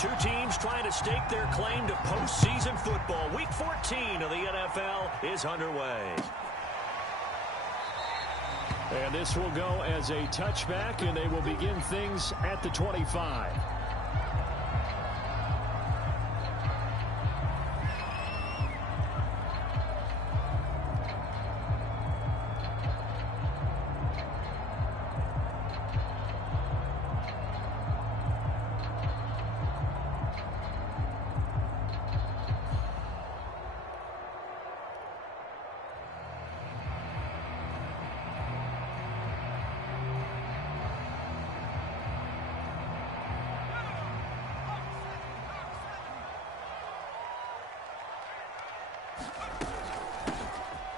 Two teams trying to stake their claim to postseason football. Week 14 of the NFL is underway. And this will go as a touchback, and they will begin things at the 25.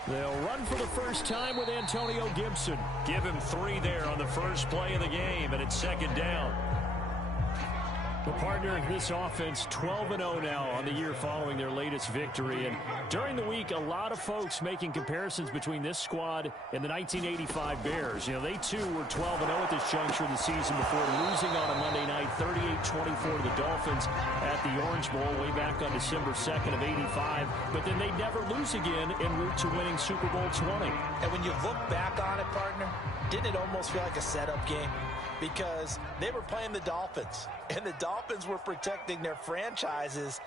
They'll run for the first time with Antonio Gibson. Give him 3 there on the first play of the game, and it's second down. The partner in this offense, 12-0 now on the year following their latest victory. And during the week, a lot of folks making comparisons between this squad and the 1985 Bears. You know, they too were 12-0 at this juncture of the season before losing on a Monday night, 38-24 to the Dolphins at the Orange Bowl way back on December 2nd of 85. But then they never lose again en route to winning Super Bowl 20. And when you look back on it, partner, didn't it almost feel like a setup game? Because they were playing the Dolphins, and the Dolphins were protecting their franchise's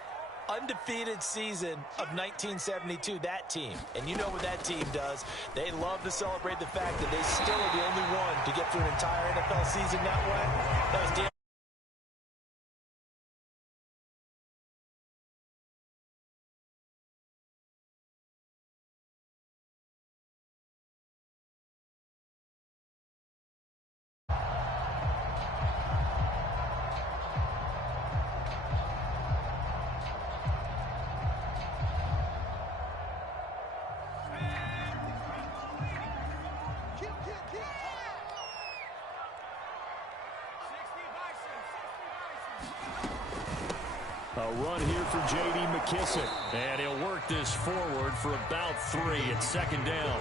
undefeated season of 1972, that team. And you know what that team does. They love to celebrate the fact that they still are the only one to get through an entire NFL season that way. That was damn. A run here for J.D. McKissick. And he'll work this forward for about 3. It's second down.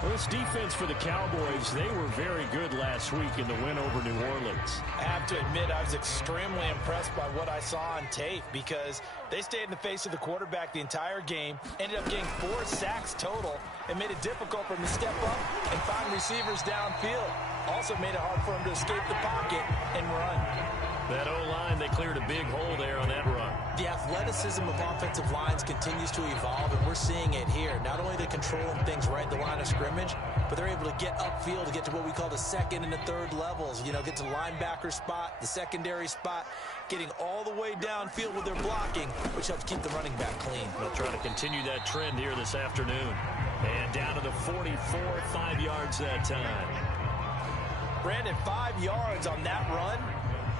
Well, this defense for the Cowboys, they were very good last week in the win over New Orleans. I have to admit, I was extremely impressed by what I saw on tape because they stayed in the face of the quarterback the entire game, ended up getting 4 sacks total, and made it difficult for him to step up and find receivers downfield. Also made it hard for him to escape the pocket and run. That O-line, they cleared a big hole there on that run. The athleticism of offensive lines continues to evolve, and we're seeing it here. Not only are they controlling things right at the line of scrimmage, but they're able to get upfield to get to what we call the second and the third levels. You know, get to the linebacker spot, the secondary spot, getting all the way downfield with their blocking, which helps keep the running back clean. They'll try to continue that trend here this afternoon. And down to the 44, 5 yards that time. Brandon, 5 yards on that run.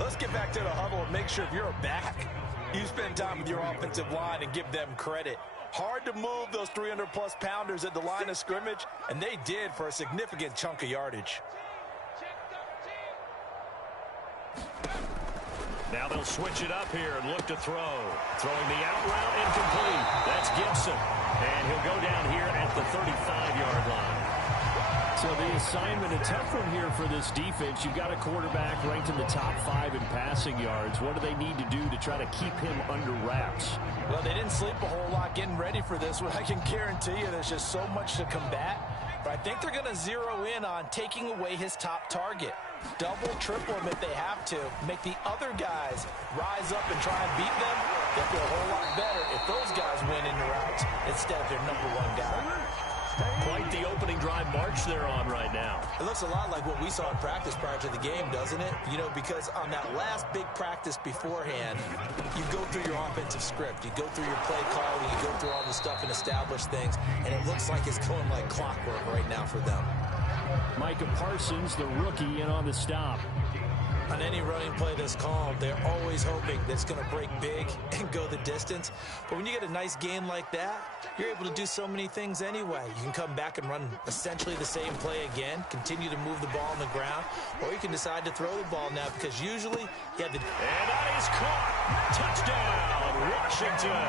Let's get back to the huddle and make sure if you're a back, you spend time with your offensive line and give them credit. Hard to move those 300-plus pounders at the line of scrimmage, and they did for a significant chunk of yardage. Now they'll switch it up here and look to throw. Throwing the out route incomplete. That's Gibson. And he'll go down here at the 35-yard line. So the assignment, a tough one here for this defense. You've got a quarterback ranked in the top 5 in passing yards. What do they need to do to try to keep him under wraps? Well, they didn't sleep a whole lot getting ready for this one. I can guarantee you there's just so much to combat. But I think they're going to zero in on taking away his top target. Double, triple him if they have to. Make the other guys rise up and try and beat them. They'll feel a whole lot better if those guys win in the routes instead of their number 1 guy. Quite the opening drive march they're on right now. It looks a lot like what we saw in practice prior to the game, doesn't it? You know, because on that last big practice beforehand, you go through your offensive script. You go through your play calling. You go through all the stuff and establish things. And it looks like it's going like clockwork right now for them. Micah Parsons, the rookie, in on the stop. On any running play that's called, they're always hoping that it's going to break big and go the distance. But when you get a nice game like that, you're able to do so many things anyway. You can come back and run essentially the same play again, continue to move the ball on the ground, or you can decide to throw the ball now because usually you have the... And that is caught. Touchdown, Washington.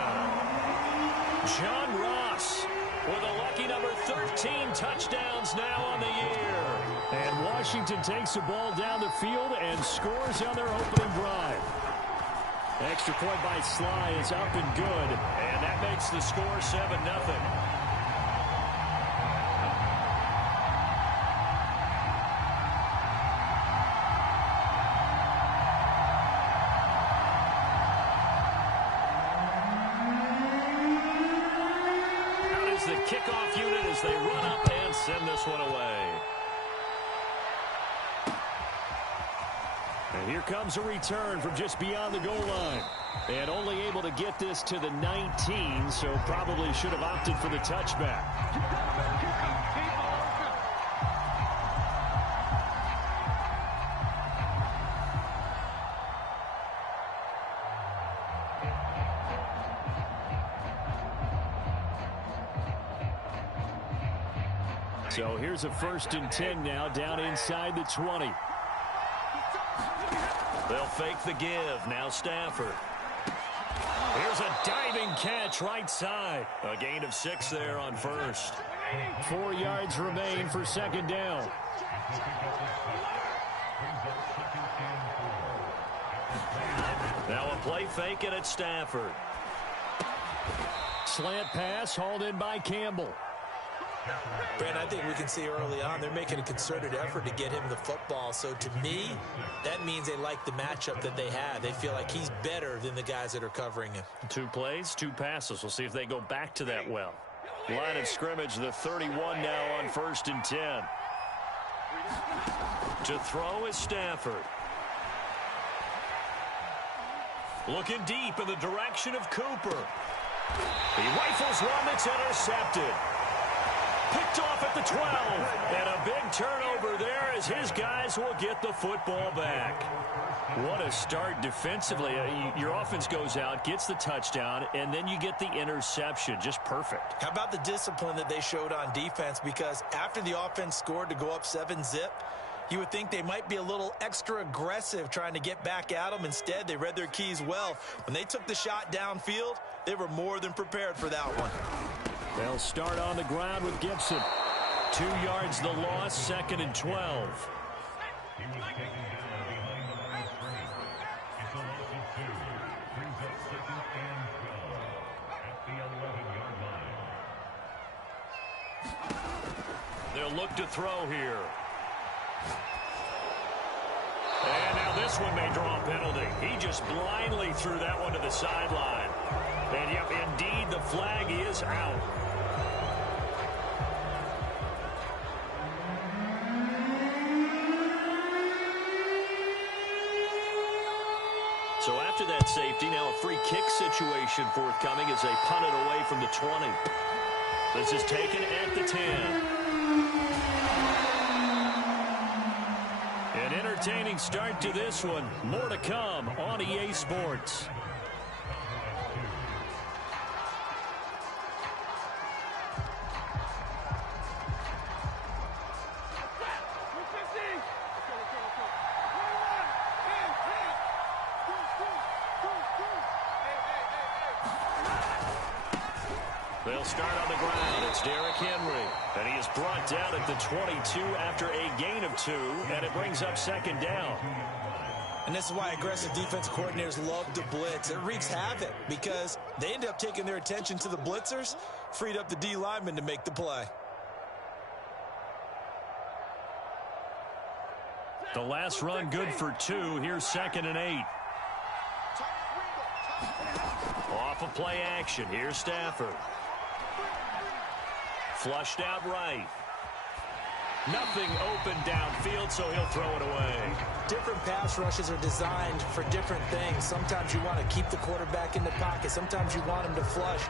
John Ross with a lucky number 13 touchdowns now on the year. And Washington takes the ball down the field and scores on their opening drive. Extra point by Sly is up and good. And that makes the score 7-0. The kickoff unit as they run up and send this one away. And here comes a return from just beyond the goal line. And only able to get this to the 19, so probably should have opted for the touchback. So here's a 1st and 10 now, down inside the 20. They'll fake the give. Now Stafford. Here's a diving catch right side. A gain of 6 there on 1st. 4 yards remain for 2nd down. Now a play fake it at Stafford. Slant pass hauled in by Campbell. Brent, I think we can see early on they're making a concerted effort to get him the football. So to me, that means they like the matchup that they have. They feel like he's better than the guys that are covering him. 2 plays, 2 passes. We'll see if they go back to that well. Line of scrimmage, the 31 now on 1st and 10. To throw is Stafford. Looking deep in the direction of Cooper. He rifles one that's intercepted. Picked off at the 12. And a big turnover there as his guys will get the football back. What a start defensively. Your offense goes out, gets the touchdown, and then you get the interception. Just perfect. How about the discipline that they showed on defense? Because after the offense scored to go up 7-zip, you would think they might be a little extra aggressive trying to get back at them. Instead, they read their keys well. When they took the shot downfield, they were more than prepared for that one. They'll start on the ground with Gibson. 2 yards the loss, 2nd and 12. They'll look to throw here. And now this one may draw a penalty. He just blindly threw that one to the sideline. And yep, indeed, the flag is out. So after that safety, now a free kick situation forthcoming as they punt it away from the 20. This is taken at the 10. An entertaining start to this one. More to come on EA Sports. They'll start on the ground. It's Derrick Henry. And he is brought down at the 22 after a gain of 2. And it brings up 2nd down. And this is why aggressive defense coordinators love to blitz. It wreaks havoc because they end up taking their attention to the blitzers, freed up the D lineman to make the play. The last run good for 2. Here's 2nd and 8. Off of play action. Here's Stafford. Flushed out right. Nothing open downfield, so he'll throw it away. Different pass rushes are designed for different things. Sometimes you want to keep the quarterback in the pocket. Sometimes you want him to flush.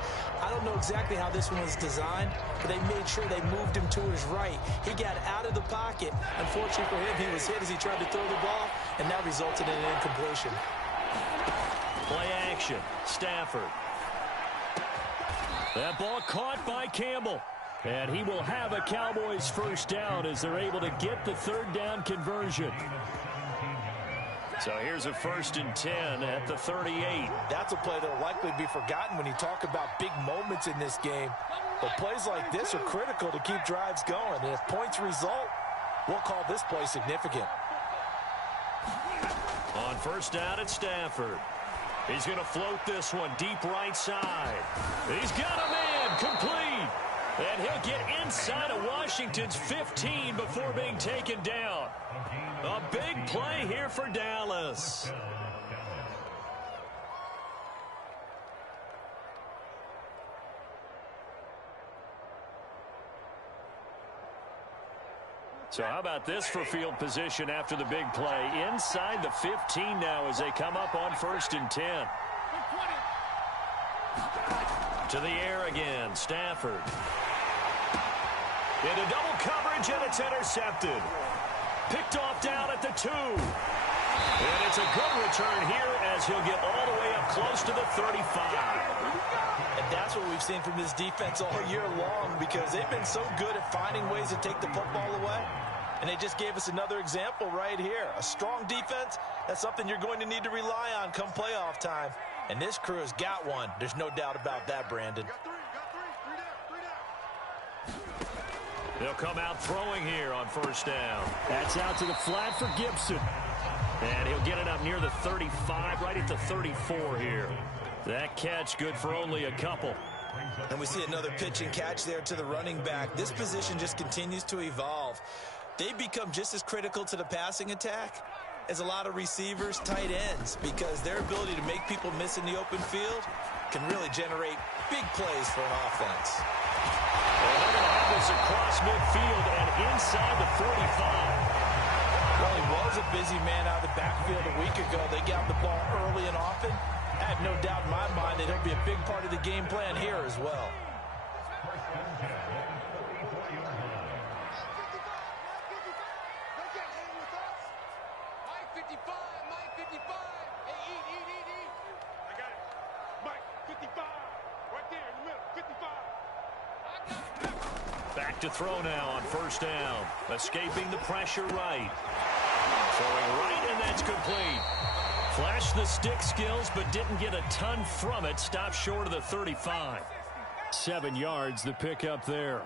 I don't know exactly how this one was designed, but they made sure they moved him to his right. He got out of the pocket. Unfortunately for him, he was hit as he tried to throw the ball, and that resulted in an incompletion. Play action. Stafford. That ball caught by Campbell. And he will have a Cowboys 1st down as they're able to get the 3rd down conversion. So here's a 1st and 10 at the 38. That's a play that will likely be forgotten when you talk about big moments in this game. But plays like this are critical to keep drives going. And if points result, we'll call this play significant. On 1st down at Stafford. He's going to float this one deep right side. He's got a man complete. And he'll get inside of Washington's 15 before being taken down. A big play here for Dallas. So how about this for field position after the big play? Inside the 15 now as they come up on 1st and 10. To the air again, Stafford. Into double coverage, and it's intercepted. Picked off down at the 2. And it's a good return here as he'll get all the way up close to the 35. And that's what we've seen from this defense all year long, because they've been so good at finding ways to take the football away. And they just gave us another example right here. A strong defense, that's something you're going to need to rely on come playoff time. And this crew has got one. There's no doubt about that, Brandon. They'll come out throwing here on 1st down. That's out to the flat for Gibson. And he'll get it up near the 35, right at the 34 here. That catch good for only a couple. And we see another pitch and catch there to the running back. This position just continues to evolve. They become just as critical to the passing attack as a lot of receivers, tight ends, because their ability to make people miss in the open field can really generate big plays for an offense. Well, they're going to have this across midfield and inside the 45. Well, he was a busy man out of the backfield a week ago. They got the ball early and often. I have no doubt in my mind that he'll be a big part of the game plan here as well. Back to throw now on 1st down. Escaping the pressure right. Throwing right, and that's complete. Flashed the stick skills, but didn't get a ton from it. Stopped short of the 35. 7 yards, the pickup there.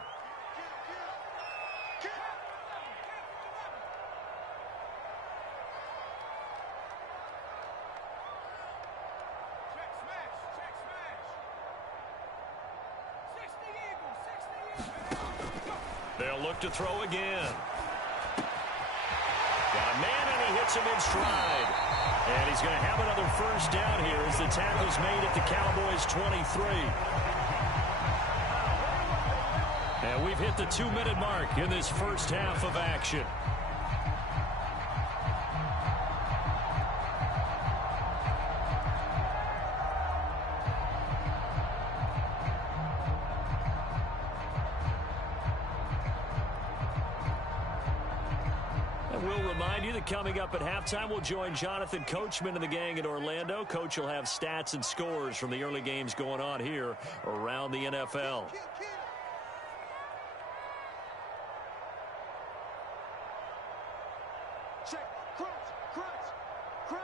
They'll look to throw again. Got a man, and he hits him in stride. And he's going to have another 1st down here as the tackle's made at the Cowboys' 23. And we've hit the 2-minute mark in this first half of action. We'll remind you that coming up at halftime, we'll join Jonathan Coachman and the gang in Orlando. Coach will have stats and scores from the early games going on here around the NFL. Check, crunch, crunch, crunch.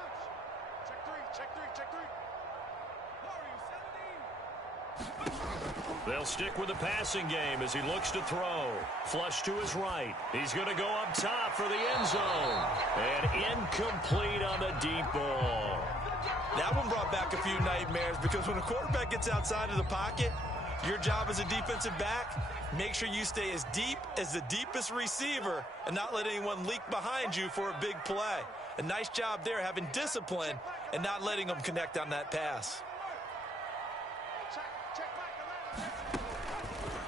Check three. They'll stick with the passing game as he looks to throw. Flush to his right. He's going to go up top for the end zone. And incomplete on the deep ball. That one brought back a few nightmares, because when a quarterback gets outside of the pocket, your job as a defensive back, make sure you stay as deep as the deepest receiver and not let anyone leak behind you for a big play. A nice job there, having discipline and not letting them connect on that pass.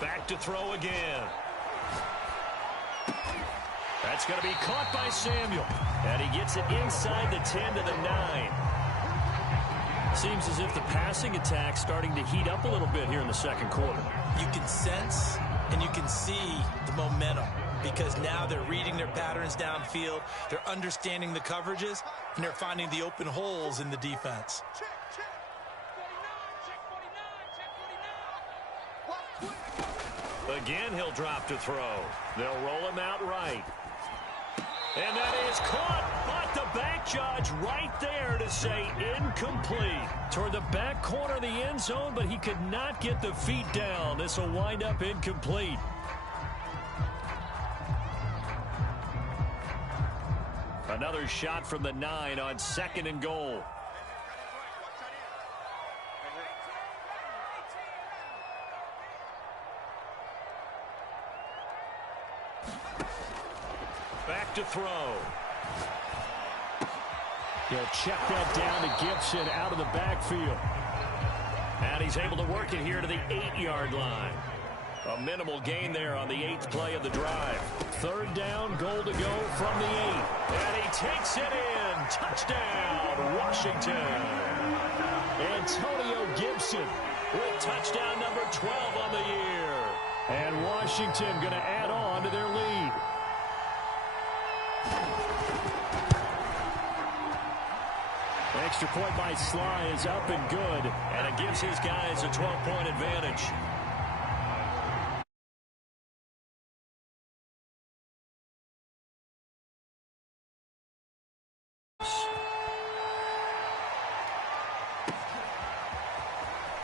Back to throw again. That's going to be caught by Samuel. And he gets it inside the 10 to the 9. Seems as if the passing attack's starting to heat up a little bit here in the second quarter. You can sense and you can see the momentum, because now they're reading their patterns downfield, they're understanding the coverages, and they're finding the open holes in the defense. Again, he'll drop to throw. They'll roll him out right. And that is caught, but the back judge right there to say incomplete. Toward the back corner of the end zone, but he could not get the feet down. This will wind up incomplete. Another shot from the 9 on 2nd and goal. to throw. He'll check that down to Gibson out of the backfield. And he's able to work it here to the 8-yard line. A minimal gain there on the 8th play of the drive. 3rd down, goal to go from the 8. And he takes it in. Touchdown, Washington. Antonio Gibson With touchdown number 12 on the year. And Washington going to add on to their lead. Extra point by Sly is up and good. And it gives his guys a 12-point advantage.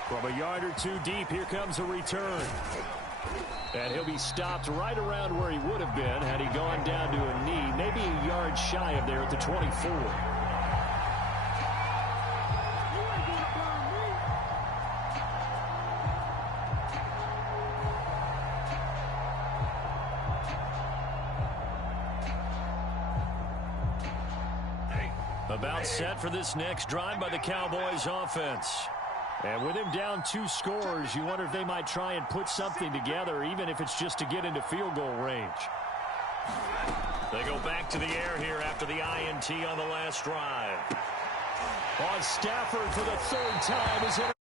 From a yard or two deep, here comes a return. And he'll be stopped right around where he would have been had he gone down to a knee, maybe a yard shy of there at the 24. About set for this next drive by the Cowboys offense. And with him down 2 scores, you wonder if they might try and put something together, even if it's just to get into field goal range. They go back to the air here after the INT on the last drive. On Stafford for the 3rd time is